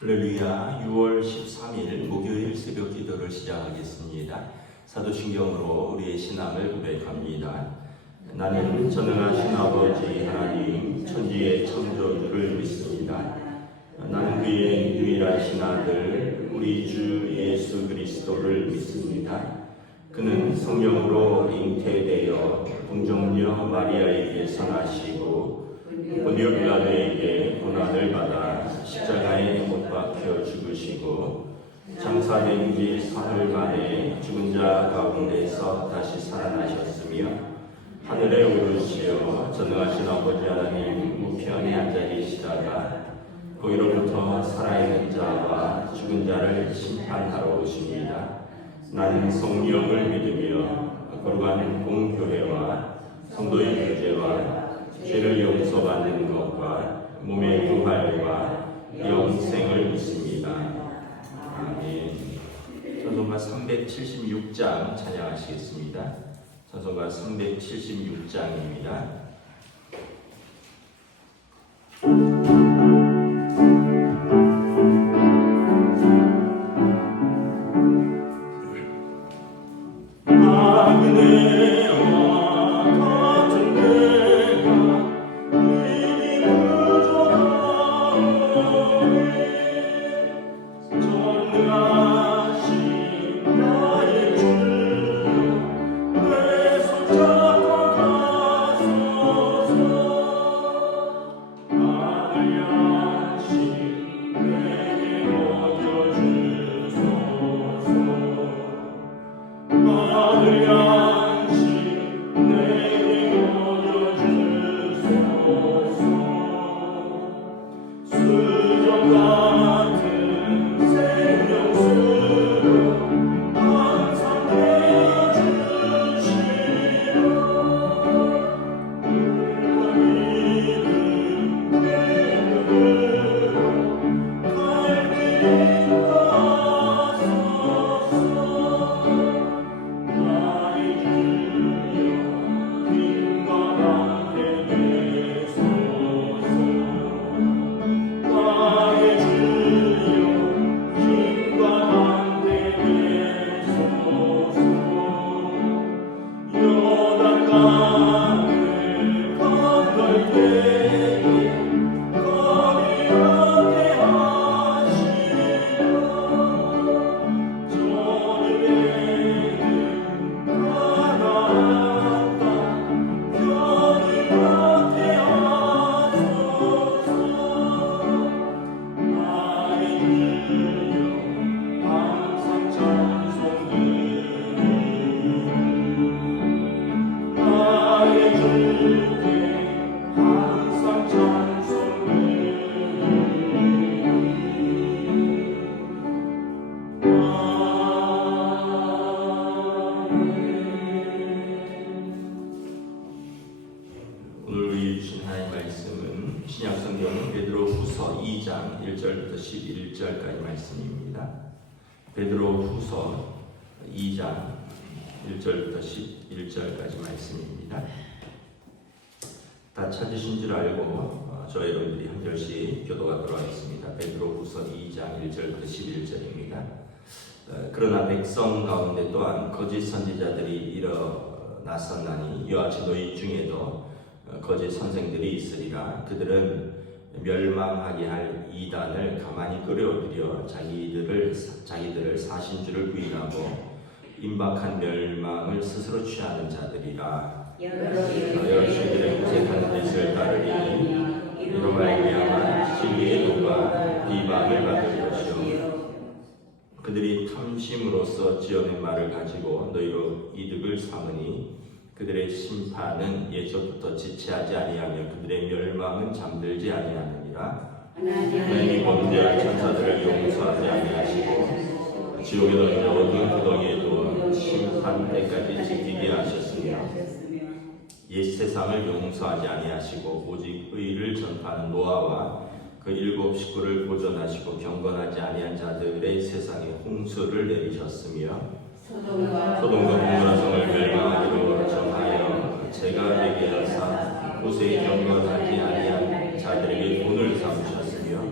할렐루야. 6월 13일 목요일 새벽 기도를 시작하겠습니다. 사도신경으로 우리의 신앙을 고백합니다. 나는 전능하신 아버지 하나님 천지의 창조주를 믿습니다. 나는 그의 유일하신 아들 우리 주 예수 그리스도를 믿습니다. 그는 성령으로 잉태되어 동정녀 마리아에게서 나시고 본디오 빌라도에게 고난을 받아 십자가에 못 박혀 죽으시고 장사된 지 사흘 만에 죽은 자 가운데서 다시 살아나셨으며 하늘에 오르시어 전능하신 아버지 하나님 우편에 앉아 계시다가 거기로부터 살아있는 자와 죽은 자를 심판하러 오십니다. 나는 성령을 믿으며 거룩한 공교회와 성도의 교제와 죄를 용서받는 것과 몸의 부활과 영생을 믿습니다. 아멘. 찬송가 376장 찬양하시겠습니다. 찬송가 376장입니다. 오늘 우리 주신 하나님의 말씀은 신약성경 베드로후서 2장 1절부터 11절까지 말씀입니다. 베드로후서 2장 1절부터 11절까지 말씀입니다. 다 찾으신 줄 알고 저희 여러분들이 한 절씩 교도하도록 하겠습니다. 베드로후서 2장 1절부터 11절입니다. 그러나 백성 가운데 또한 거짓 선지자들이 일어났었나니 이와 같이 너희 중에도 거짓 선생들이 있으리라. 그들은 멸망하게 할 이단을 가만히 끌어들여 자기들을 사신주를 부인하고 임박한 멸망을 스스로 취하는 자들이라. 여러 죄들의 구색하는 뜻을 따르리니 이로 말미암아 진리의 도가 비방을 받을 것이요 그들이 탐심으로써 지어낸 말을 가지고 너희로 이득을 삼으니 그들의 심판은 예초부터 지체하지 아니하며 그들의 멸망은 잠들지 아니하느니라. 하나님이 범죄할 천사들을 용서하지 아니하시고 지옥에 던져 어두운 구덩이에도 심판 때까지 지키게 하셨으며 옛 세상을 용서하지 아니하시고 오직 의를 전파하는 노아와 그 7 식구를 보존하시고 경건하지 아니한 자들의 세상에 홍수를 내리셨으며 소돔과 고모라 성을 멸망하기로 정하여 제가 되게 하사 곳에 경건하지 아니한 자들에게 돈을 삼으셨으며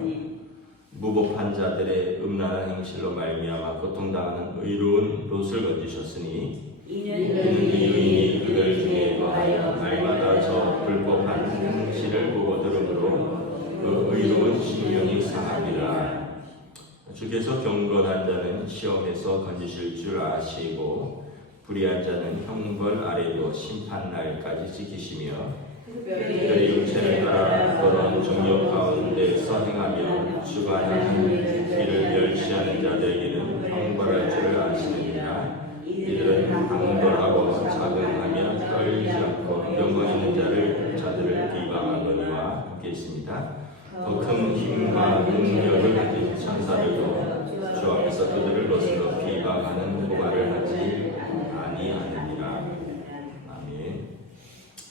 무법한 자들의 음란한 행실로 말미암아 고통당하는 의로운 롯을 건지셨으니 이는 의인이 그들 중에 거하여 날마다 저 불법한 행실을 보고 들음으로 그 의로운 심령이 상함이라. 주께서 경건한 자는 시험에서 건지실 줄 아시고 불의한 자는 형벌 아래로 심판 날까지 지키시며 그들의 육체를 따라 더러운 정욕 가운데서 행하며 주관하는 이를 멸시하는 자들에게는 형벌할 줄 아시느니라. 이들은 강벌하고 자긍하며 떨지 않고 영광 있는 자들을 비방하거니와 함께 있습니다. 더 큰 힘과 능력을 가진 천사들도 주 앞에서 그들을 거슬러 비방하는 고발을 하지 아니하느니라. 아멘.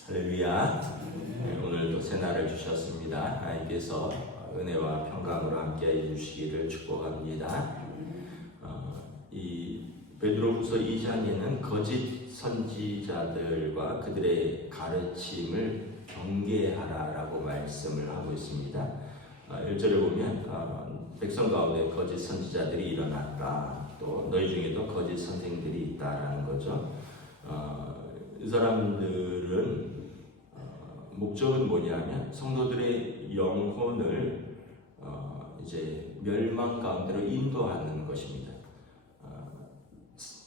할렐루야. 오늘도 새날을 주셨습니다. 하나님께서 은혜와 평강으로 함께 해주시기를 축복합니다. 이 베드로후서 2장에는 거짓 선지자들과 그들의 가르침을 경계하라라고 말씀을 하고 있습니다. 1절에 보면 백성 가운데 거짓 선지자들이 일어났다. 또 너희 중에도 거짓 선생들이 있다라는 거죠. 이 사람들은 목적은 뭐냐면 성도들의 영혼을 이제 멸망 가운데로 인도하는 것입니다.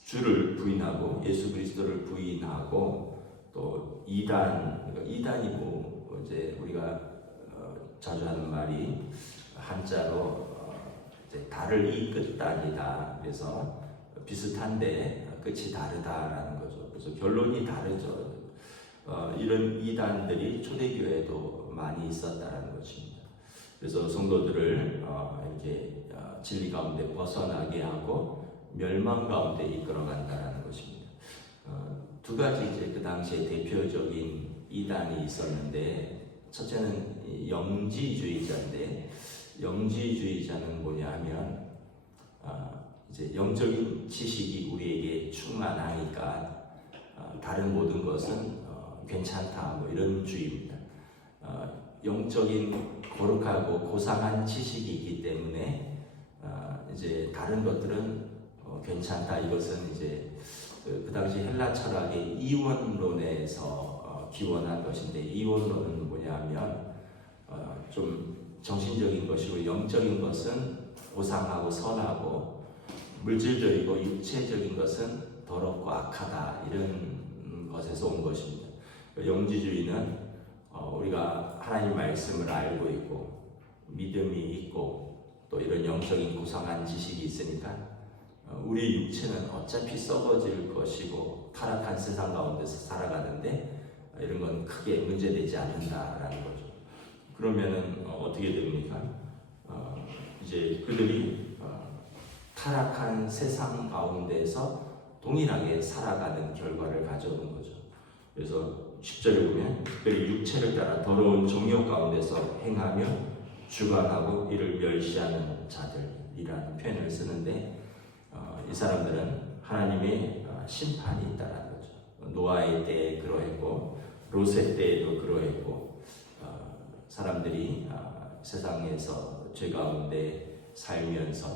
주를 부인하고 예수 그리스도를 부인하고 또 이단, 그러니까 이단이고 이제 우리가 자주 하는 말이 한자로 이제 달을 이끌다니다. 그래서 비슷한데 끝이 다르다라는 거죠. 그래서 결론이 다르죠. 이런 이단들이 초대교회에도 많이 있었다라는 것입니다. 그래서 성도들을 이렇게 진리 가운데 벗어나게 하고 멸망 가운데 이끌어간다라는 것입니다. 두 가지 이제 그 당시에 대표적인 이단이 있었는데, 첫째는 영지주의자인데, 영지주의자는 뭐냐 하면 이제 영적인 지식이 우리에게 충만하니까 다른 모든 것은 괜찮다, 뭐 이런 주의입니다. 영적인 거룩하고 고상한 지식이 있기 때문에 이제 다른 것들은 괜찮다. 이것은 이제 그 당시 헬라 철학의 이원론에서 기원한 것인데, 이원론은 뭐냐면 좀 정신적인 것이고 영적인 것은 고상하고 선하고 물질적이고 육체적인 것은 더럽고 악하다, 이런 것에서 온 것입니다. 영지주의는 우리가 하나님 말씀을 알고 있고 믿음이 있고 또 이런 영적인 고상한 지식이 있으니까 우리 육체는 어차피 썩어질 것이고 타락한 세상 가운데서 살아가는데 이런 건 크게 문제되지 않는다라는 거죠. 그러면은 어떻게 됩니까? 이제 그들이 타락한 세상 가운데서 동일하게 살아가는 결과를 가져오는 거죠. 그래서 10절에 보면 특별히 육체를 따라 더러운 정욕 가운데서 행하며 주관하고 이를 멸시하는 자들이라는 표현을 쓰는데, 이 사람들은 하나님의 심판이 있다는 거죠. 노아의 때에 그러했고 롯의 때에도 그러했고, 사람들이 세상에서 죄 가운데 살면서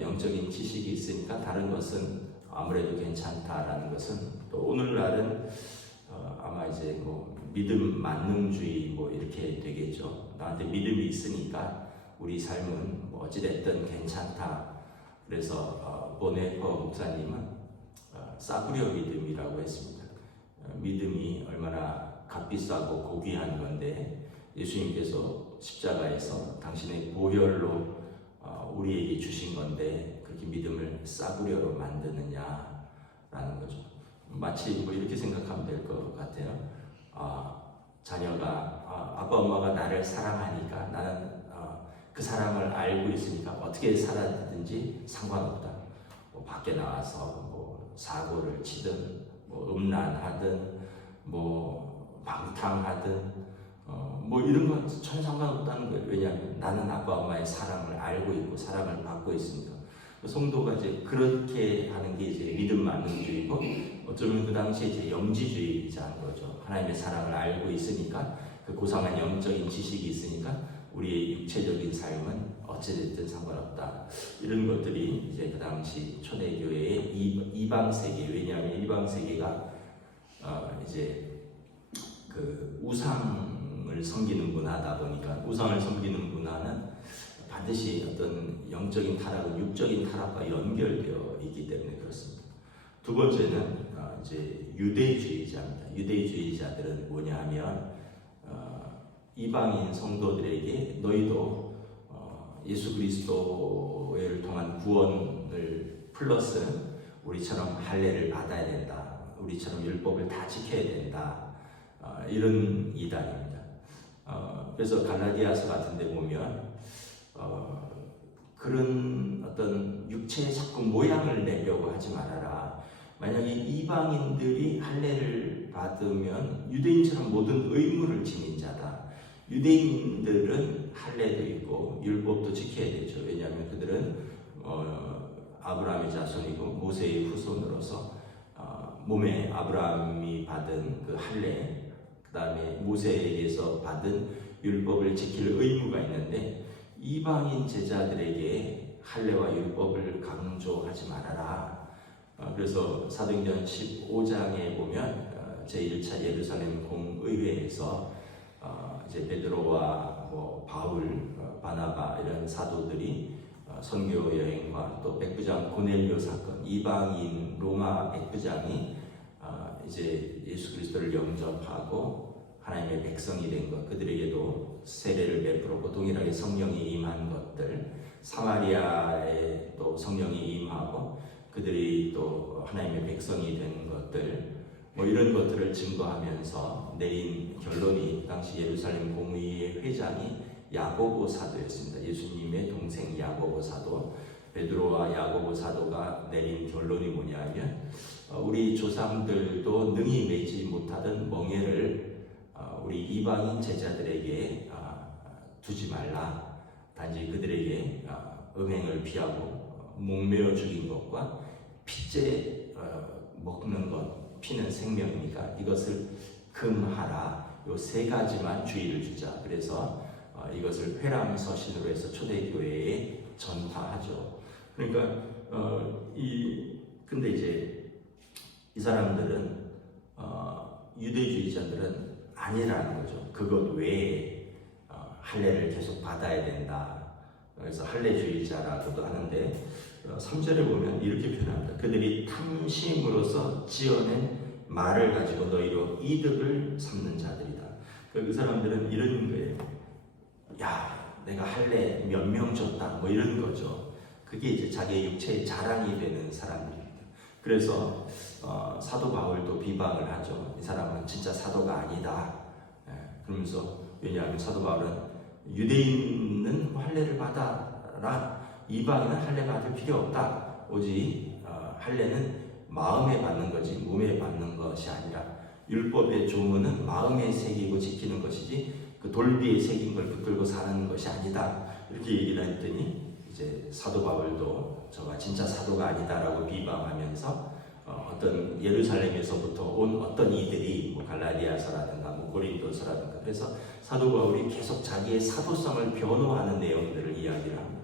영적인 지식이 있으니까 다른 것은 아무래도 괜찮다라는 것은, 또 오늘날은 아마 이제 뭐 믿음 만능주의 뭐 이렇게 되겠죠. 나한테 믿음이 있으니까 우리 삶은 뭐 어찌됐든 괜찮다. 그래서 보네퍼 목사님은 싸구려 믿음이라고 했습니다. 믿음이 얼마나 값비싸고 고귀한 건데 예수님께서 십자가에서 당신의 보혈로 우리에게 주신 건데 그렇게 믿음을 싸구려로 만드느냐라는 거죠. 마치 뭐 이렇게 생각하면 될 것 같아요. 자녀가 아빠 엄마가 나를 사랑하니까 나는 그 사랑을 알고 있으니까 어떻게 살았든지 상관없다. 뭐 밖에 나와서 뭐 사고를 치든 뭐 음란하든 뭐 방탕하든 뭐 이런 건 전혀 상관없다는 거예요. 왜냐하면 나는 아빠 엄마의 사랑을 알고 있고 사랑을 받고 있습니다. 성도가 이제 그렇게 하는 게 이제 믿음 만능주의고, 어쩌면 그 당시에 이제 영지주의자인 거죠. 하나님의 사랑을 알고 있으니까, 그 고상한 영적인 지식이 있으니까 우리의 육체적인 삶은 어찌됐든 상관없다. 이런 것들이 이제 그 당시 초대교회의 이방 세계, 왜냐하면 이방 세계가 이제 그 우상을 섬기는 문화다 보니까, 우상을 섬기는 문화는 반드시 어떤 영적인 타락은 육적인 타락과 연결되어 있기 때문에 그렇습니다. 두 번째는 이제 유대주의자입니다. 유대주의자들은 뭐냐하면 이방인 성도들에게 너희도 예수 그리스도를 통한 구원을 플러스 우리처럼 할례를 받아야 된다. 우리처럼 율법을 다 지켜야 된다. 이런 이단입니다. 그래서 갈라디아서 같은 데 보면 그런 어떤 육체의 자꾸 모양을 내려고 하지 말아라. 만약에 이방인들이 할례를 받으면 유대인처럼 모든 의무를 지닌 자다. 유대인들은 할례도 있고 율법도 지켜야 되죠. 왜냐하면 그들은 아브라함의 자손이고 모세의 후손으로서 몸에 아브라함이 받은 그 할례, 그 다음에 모세에게서 받은 율법을 지킬 의무가 있는데, 이방인 제자들에게 할례와 율법을 강조하지 말아라. 그래서 사도행전 15장에 보면 제1차 예루살렘 공의회에서 이제 베드로와 바울, 바나바 이런 사도들이 선교 여행과 또 백부장 고넬료 사건, 이방인 로마 백부장이 이제 예수 그리스도를 영접하고 하나님의 백성이 된 것, 그들에게도 세례를 베풀었고 동일하게 성령이 임한 것들, 사마리아에 또 성령이 임하고 그들이 또 하나님의 백성이 된 것들, 이런 것들을 증거하면서 내린 결론이, 당시 예루살렘 공의회 회장이 야고보 사도였습니다. 예수님의 동생 야고보 사도, 베드로와 야고보 사도가 내린 결론이 뭐냐면, 우리 조상들도 능히 매지 못하던 멍에를 우리 이방인 제자들에게 두지 말라. 단지 그들에게 음행을 피하고 목매어 죽인 것과 핏째 먹는 것, 피는 생명이니까 이것을 금하라. 요 세 가지만 주의를 주자. 그래서 이것을 회람서신으로 해서 초대교회에 전파하죠. 그러니까 근데 이제 이 사람들은 유대주의자들은 아니라는 거죠. 그것 외에 할례를 계속 받아야 된다. 그래서 할례주의자라고도 하는데 3절에 보면 이렇게 표현합니다. 그들이 탐심으로서 지어낸 말을 가지고 너희로 이득을 삼는 자들이다. 그 사람들은 이런 거예요. 야, 내가 할례 몇 명 줬다, 이런 거죠. 그게 이제 자기의 육체의 자랑이 되는 사람들입니다. 그래서 사도 바울도 비방을 하죠. 이 사람은 진짜 사도가 아니다. 그러면서, 왜냐하면 사도 바울은 유대인은 할례를 받아라, 이방인은 할례 받을 필요 없다. 오직 할례는 마음에 받는 거지 몸에 받는 것이 아니라, 율법의 조문은 마음에 새기고 지키는 것이지 그 돌비에 새긴 걸 붙들고 사는 것이 아니다. 이렇게 얘기를 했더니 이제 사도 바울도 저가 진짜 사도가 아니다라고 비방하면서 어떤 예루살렘에서부터 온 어떤 이들이 갈라디아서라든가 고린도서라든가, 그래서 사도 바울이 계속 자기의 사도성을 변호하는 내용들을 이야기를 합니다.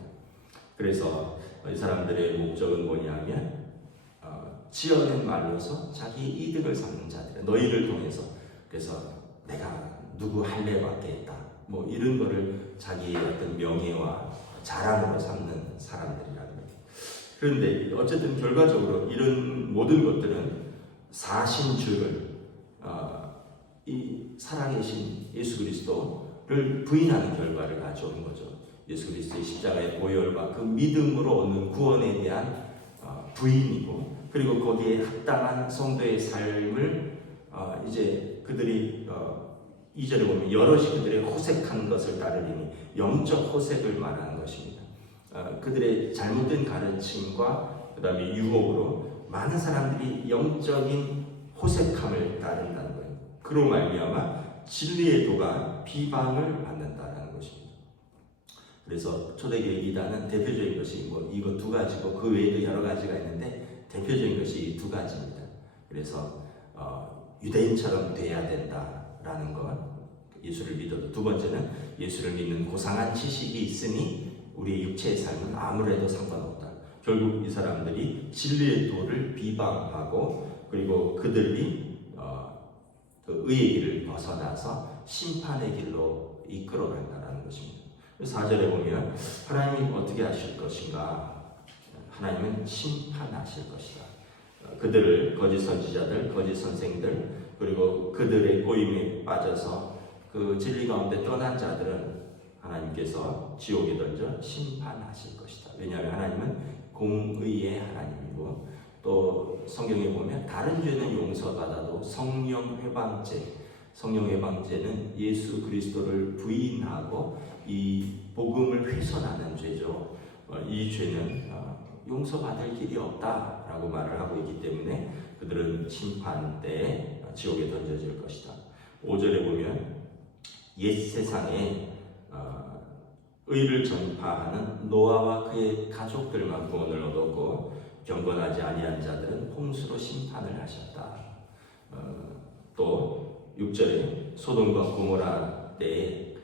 그래서 이 사람들의 목적은 뭐냐면 지어낸 말로서 자기 이득을 삼는 자들, 너희를 통해서, 그래서 내가 누구 할례 받겠다, 이런 거를 자기의 어떤 명예와 자랑으로 삼는 사람들이라는 거예요. 그런데 어쨌든 결과적으로 이런 모든 것들은 사신주를, 이 살아계신 예수 그리스도를 부인하는 결과를 가져온 거죠. 예수 그리스도의 십자가의 보혈과 그 믿음으로 얻는 구원에 대한 부인이고, 그리고 거기에 합당한 성도의 삶을 이제 그들이 2절에 보면 여럿이 그들의 호색한 것을 따르리니, 영적 호색을 말하는 것입니다. 그들의 잘못된 가르침과 그 다음에 유혹으로 많은 사람들이 영적인 호색함을 따른다는 거예요. 그로 말미암아 진리의 도가 비방을 받는다는 것입니다. 그래서 초대교회 이단은 대표적인 것이 이거 두 가지고, 그 외에도 여러 가지가 있는데 대표적인 것이 두 가지입니다. 그래서 유대인처럼 돼야 된다라는 것, 예수를 믿어도. 두 번째는 예수를 믿는 고상한 지식이 있으니 우리 육체의 삶은 아무래도 상관없다. 결국 이 사람들이 진리의 도를 비방하고 그리고 그들이 그 의의 길을 벗어나서 심판의 길로 이끌어간다는 것입니다. 4절에 보면 하나님이 어떻게 하실 것인가? 하나님은 심판하실 것이다. 그들을 거짓 선지자들, 거짓 선생들 그리고 그들의 고임에 빠져서 그 진리 가운데 떠난 자들은 하나님께서 지옥에 던져 심판하실 것이다. 왜냐하면 하나님은 공의의 하나님이고 또 성경에 보면 다른 죄는 용서받아도 성령 회방죄는 예수 그리스도를 부인하고 이 복음을 훼손하는 죄죠. 이 죄는 용서받을 길이 없다라고 말을 하고 있기 때문에 그들은 심판 때에 지옥에 던져질 것이다. 5절에 보면 옛 세상에 의를 전파하는 노아와 그의 가족들만 구원을 얻었고 경건하지 아니한 자들은 홍수로 심판을 하셨다. 또 6절에 소돔과 고모라 때에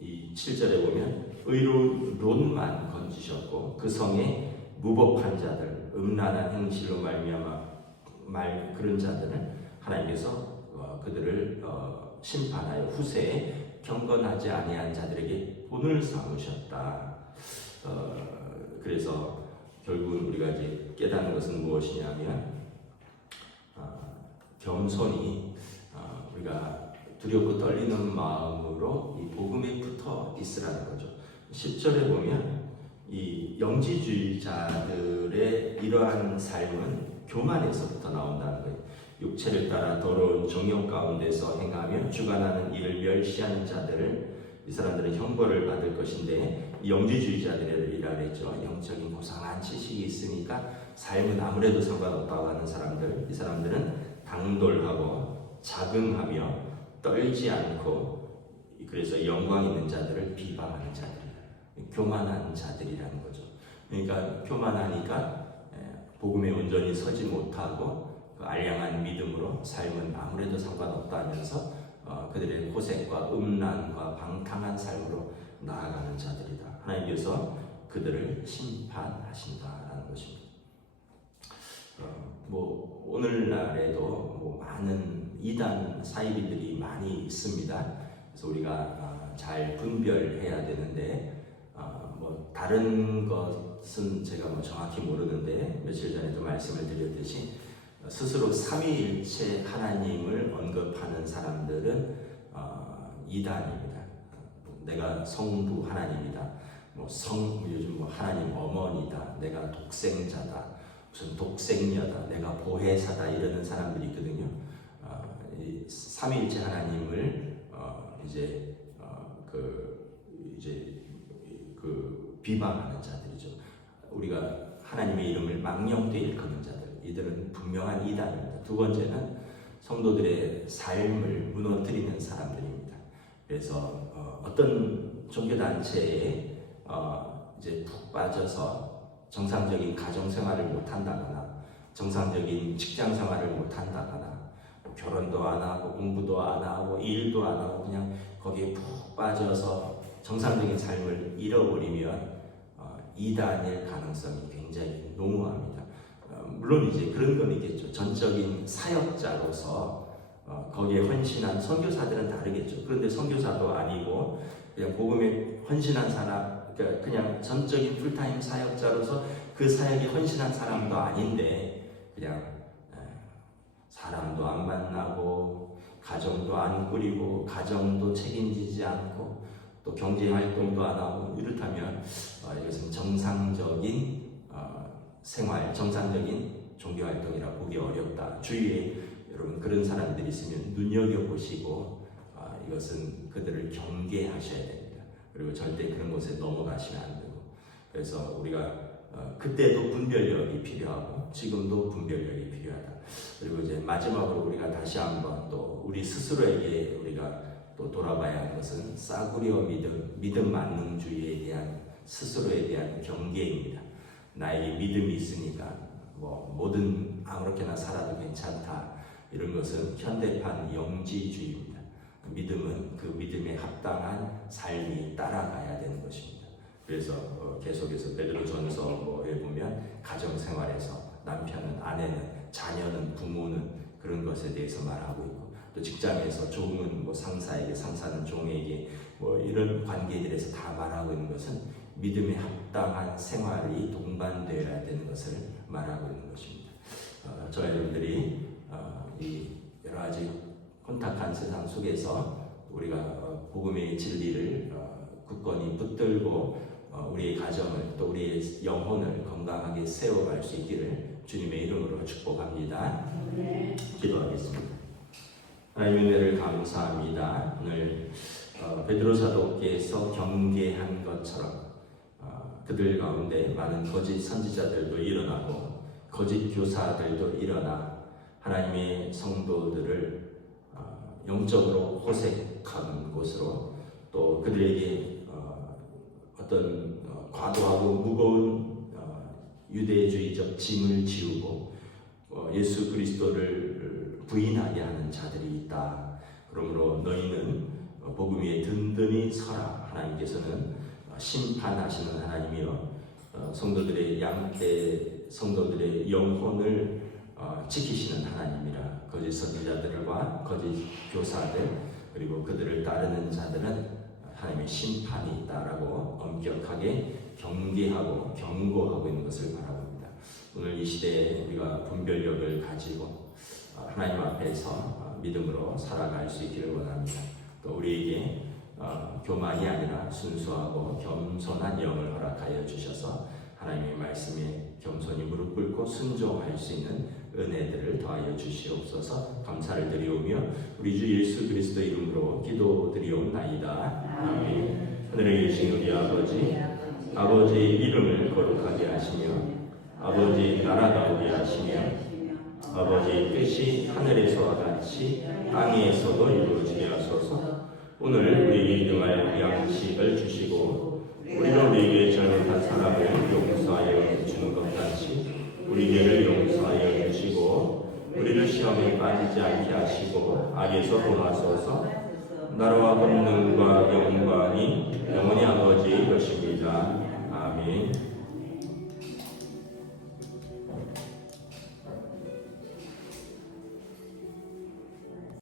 이 7절에 보면 의로운 롯만 건지셨고 그 성에 무법한 자들, 음란한 행실로 말미암아 그런 자들은 하나님께서 그들을 심판하여 후세에 경건하지 아니한 자들에게 본을 삼으셨다. 그래서 결국은 우리가 이제 깨닫는 것은 무엇이냐면 겸손히 우리가 두렵고 떨리는 마음으로 이 복음에 붙어 있으라는 거죠. 10절에 보면 이 영지주의자들의 이러한 삶은 교만에서부터 나온다는 거예요. 육체를 따라 더러운 정욕 가운데서 행하며 주관하는 일을 멸시하는 자들을 이 사람들은 형벌을 받을 것인데 영지주의자들이라 그랬죠. 영적인 고상한 지식이 있으니까 삶은 아무래도 상관없다고 하는 사람들, 이 사람들은 당돌하고 자긍하며 떨지 않고 그래서 영광 있는 자들을 비방하는 자들이다. 교만한 자들이라는 거죠. 그러니까 교만하니까 복음에 온전히 서지 못하고 그 알량한 믿음으로 삶은 아무래도 상관없다면서 그들의 호색과 음란과 방탕한 삶으로 나아가는 자들이다. 하나님께서 그들을 심판하신다라는 것입니다. 오늘날에도 많은 이단 사이비들이 많이 있습니다. 그래서 우리가 잘 분별해야 되는데 다른 것은 제가 정확히 모르는데 며칠 전에도 말씀을 드렸듯이 스스로 삼위일체 하나님을 언급하는 사람들은 이단입니다. 내가 성부 하나님이다. 요즘 하나님 어머니다. 내가 독생자다. 무슨 독생녀다. 내가 보혜사다. 이러는 사람들이 있거든요. 삼위일체 하나님을 비방하는 자들이죠. 우리가 하나님의 이름을 망령되이 일컫는 자들, 이들은 분명한 이단입니다. 두 번째는 성도들의 삶을 무너뜨리는 사람들입니다. 그래서 어떤 종교단체에 이제 푹 빠져서 정상적인 가정생활을 못한다거나 정상적인 직장생활을 못한다거나 결혼도 안 하고 공부도 안 하고 일도 안 하고 그냥 거기에 푹 빠져서 정상적인 삶을 잃어버리면 이단일 가능성이 굉장히 농후합니다. 물론 이제 그런 건 있겠죠. 전적인 사역자로서 거기에 헌신한 선교사들은 다르겠죠. 그런데 선교사도 아니고 그냥 복음에 헌신한 사람, 그러니까 그냥 전적인 풀타임 사역자로서 그 사역에 헌신한 사람도 아닌데 그냥 사람도 안 만나고 가정도 안 꾸리고 가정도 책임지지 않고 또 경제활동도 안 하고 이렇다면 이것은 정상적인 생활, 정상적인 종교활동이라 보기 어렵다. 주위에 여러분 그런 사람들이 있으면 눈여겨보시고 이것은 그들을 경계하셔야 됩니다. 그리고 절대 그런 곳에 넘어가시면 안 되고 그래서 우리가 그때도 분별력이 필요하고 지금도 분별력이 필요하다. 그리고 이제 마지막으로 우리가 다시 한번 또 우리 스스로에게 우리가 또 돌아봐야 하는 것은 싸구려 믿음 만능주의에 대한 스스로에 대한 경계입니다. 나에게 믿음이 있으니까 뭐든 아무렇게나 살아도 괜찮다. 이런 것은 현대판 영지주의입니다. 믿음은 그 믿음에 합당한 삶이 따라가야 되는 것입니다. 그래서 계속해서 베드로전서 뭐에 보면 가정 생활에서 남편은 아내는 자녀는 부모는 그런 것에 대해서 말하고 있고 또 직장에서 종은 뭐 상사에게 상사는 종에게 뭐 이런 관계들에서 다 말하고 있는 것은 믿음에 합당한 생활이 동반되어야 되는 것을 말하고 있는 것입니다. 저와 여러분들이 이 여러 가지 혼탁한 세상 속에서 우리가 복음의 진리를 굳건히 붙들고 우리의 가정을 또 우리의 영혼을 건강하게 세워갈 수 있기를 주님의 이름으로 축복합니다. 기도하겠습니다. 하나님의 은혜를 감사합니다. 오늘 베드로 사도께서 경계한 것처럼 그들 가운데 많은 거짓 선지자들도 일어나고 거짓 교사들도 일어나 하나님의 성도들을 영적으로 호색하는 곳으로 또 그들에게 어떤 과도하고 무거운 유대주의적 짐을 지우고 예수 그리스도를 부인하게 하는 자들이 있다. 그러므로 너희는 복음 위에 든든히 서라. 하나님께서는 심판하시는 하나님이여 성도들의 양떼 성도들의 영혼을 지키시는 하나님이라. 거짓 선지자들과 거짓 교사들 그리고 그들을 따르는 자들은 하나님의 심판이 있다라고 엄격하게 경계하고 경고하고 있는 것을 바라봅니다. 오늘 이 시대에 우리가 분별력을 가지고 하나님 앞에서 믿음으로 살아갈 수 있기를 원합니다. 또 우리에게 교만이 아니라 순수하고 겸손한 영을 허락하여 주셔서 하나님의 말씀에 겸손히 무릎 꿇고 순종할 수 있는 은혜들을 더하여 주시옵소서. 감사를 드리오며 우리 주 예수 그리스도 이름으로 기도드리옵나이다. 아멘. 하늘에 계신 우리 아버지의 이름을 거룩하게 하시며 아버지 나라가 오게 하시며 아버지의 뜻이 하늘에서와 같이 땅에서도 이루어지게 하소서. 오늘 우리에게 일용할 양식을 주시고 우리가 우리에게 잘못한 사람을 용서하여 주는 것 같이 우리 죄를 용서하여 주시고 우리를 시험에 빠지지 않게 하시고 악에서 도와소서. 나라와 권능과 영광이 영원히 아버지